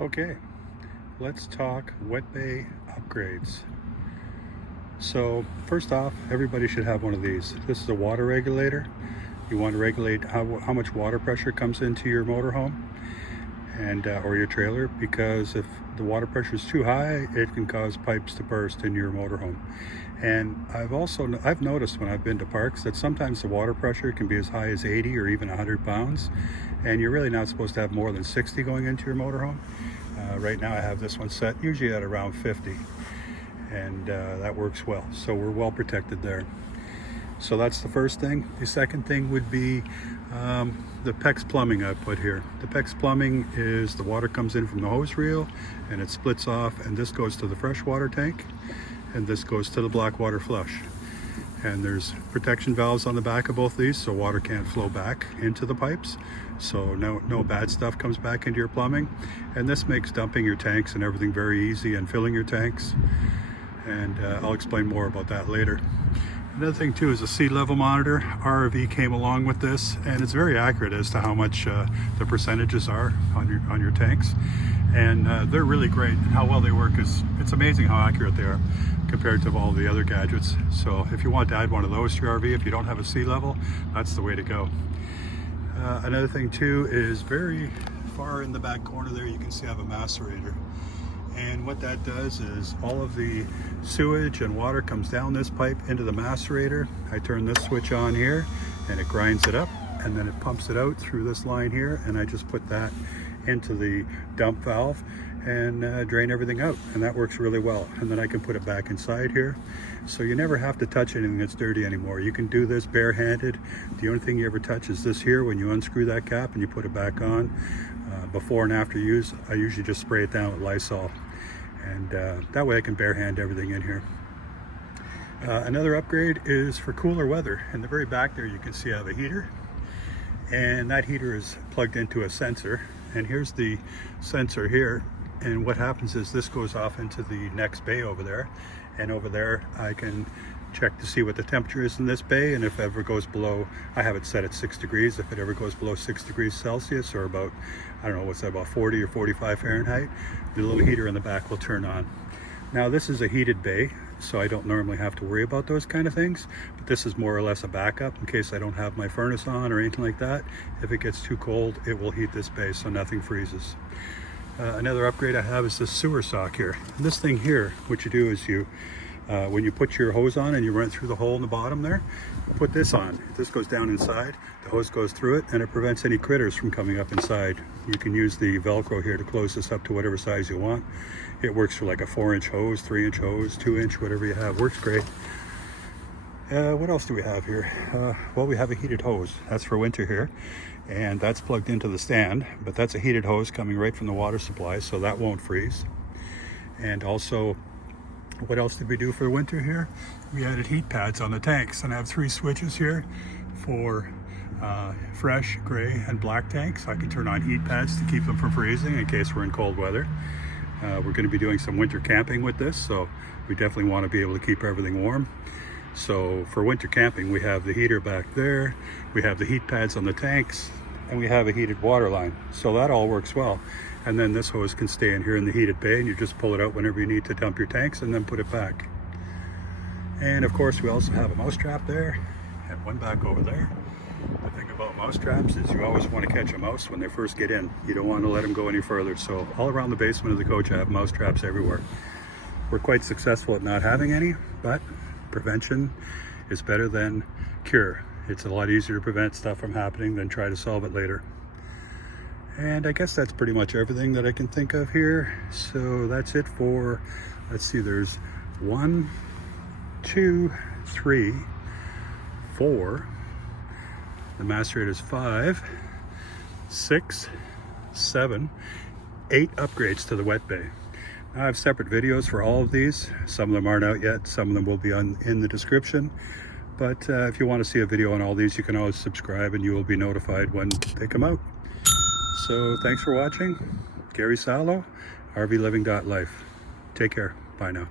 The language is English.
Okay, let's talk Wetbay upgrades. So first off, everybody should have one of these. This is a water regulator. You want to regulate how much water pressure comes into your motorhome and or your trailer, because if the water pressure is too high, it can cause pipes to burst in your motorhome. And I've noticed when I've been to parks that sometimes the water pressure can be as high as 80 or even 100 pounds, and you're really not supposed to have more than 60 going into your motorhome. Right now I have this one set usually at around 50, and that works well, so we're well protected there. So that's the first thing. The second thing would be the PEX plumbing I put here. The PEX plumbing is the water comes in from the hose reel and it splits off, and this goes to the freshwater tank and this goes to the black water flush. And there's protection valves on the back of both these, so water can't flow back into the pipes, so no bad stuff comes back into your plumbing. And this makes dumping your tanks and everything very easy, and filling your tanks, and I'll explain more about that later. Another thing too is a sea level monitor. RRV came along with this, and it's very accurate as to how much the percentages are on your tanks, and they're really great. How well they work is, it's amazing how accurate they are compared to all the other gadgets. So if you want to add one of those to your RV, if you don't have a sea level, that's the way to go. Another thing too is very far in the back corner there, you can see I have a macerator. And what that does is all of the sewage and water comes down this pipe into the macerator. I turn this switch on here and it grinds it up, and then it pumps it out through this line here, and I just put that into the dump valve and drain everything out, and that works really well. And then I can put it back inside here, so you never have to touch anything that's dirty anymore. You can do this barehanded. The only thing you ever touch is this here when you unscrew that cap and you put it back on. Before and after use, I usually just spray it down with Lysol, and that way I can barehand everything in here. Another upgrade is for cooler weather. In the very back there you can see I have a heater, and that heater is plugged into a sensor, and here's the sensor here. And what happens is this goes off into the next bay over there, and over there I can check to see what the temperature is in this bay, and if it ever goes below, I have it set at 6 degrees, if it ever goes below 6 degrees Celsius, or about, I don't know, what's that, about 40 or 45 Fahrenheit, the little heater in the back will turn on. Now this is a heated bay, so I don't normally have to worry about those kind of things, but this is more or less a backup in case I don't have my furnace on or anything like that. If it gets too cold, it will heat this bay so nothing freezes. Another upgrade I have is this sewer sock here. And this thing here, what you do is when you put your hose on and you run it through the hole in the bottom there, put this on. This goes down inside, the hose goes through it, and it prevents any critters from coming up inside. You can use the Velcro here to close this up to whatever size you want. It works for like a 4-inch hose, 3-inch hose, 2-inch, whatever you have. Works great. What else do we have here? Well, we have a heated hose. That's for winter here, and that's plugged into the stand, but that's a heated hose coming right from the water supply, so that won't freeze. And also, what else did we do for winter here? We added heat pads on the tanks, and I have 3 switches here for fresh, gray, and black tanks. I can turn on heat pads to keep them from freezing in case we're in cold weather. We're going to be doing some winter camping with this, so we definitely want to be able to keep everything warm. So for winter camping, we have the heater back there, we have the heat pads on the tanks, and we have a heated water line. So that all works well. And then this hose can stay in here in the heated bay, and you just pull it out whenever you need to dump your tanks and then put it back. And of course, we also have a mouse trap there and one back over there. The thing about mouse traps is you always want to catch a mouse when they first get in. You don't want to let them go any further. So all around the basement of the coach, I have mouse traps everywhere. We're quite successful at not having any, but prevention is better than cure. It's a lot easier to prevent stuff from happening than try to solve it later. And I guess that's pretty much everything that I can think of here. So that's it for, let's see, there's 1, 2, 3, 4, the macerator is 5, 6, 7, 8 upgrades to the Wetbay. I have separate videos for all of these. Some of them aren't out yet, some of them will be in the description. But if you want to see a video on all these, you can always subscribe and you will be notified when they come out. So thanks for watching. Gary Salo, rvliving.life. Take care. Bye now.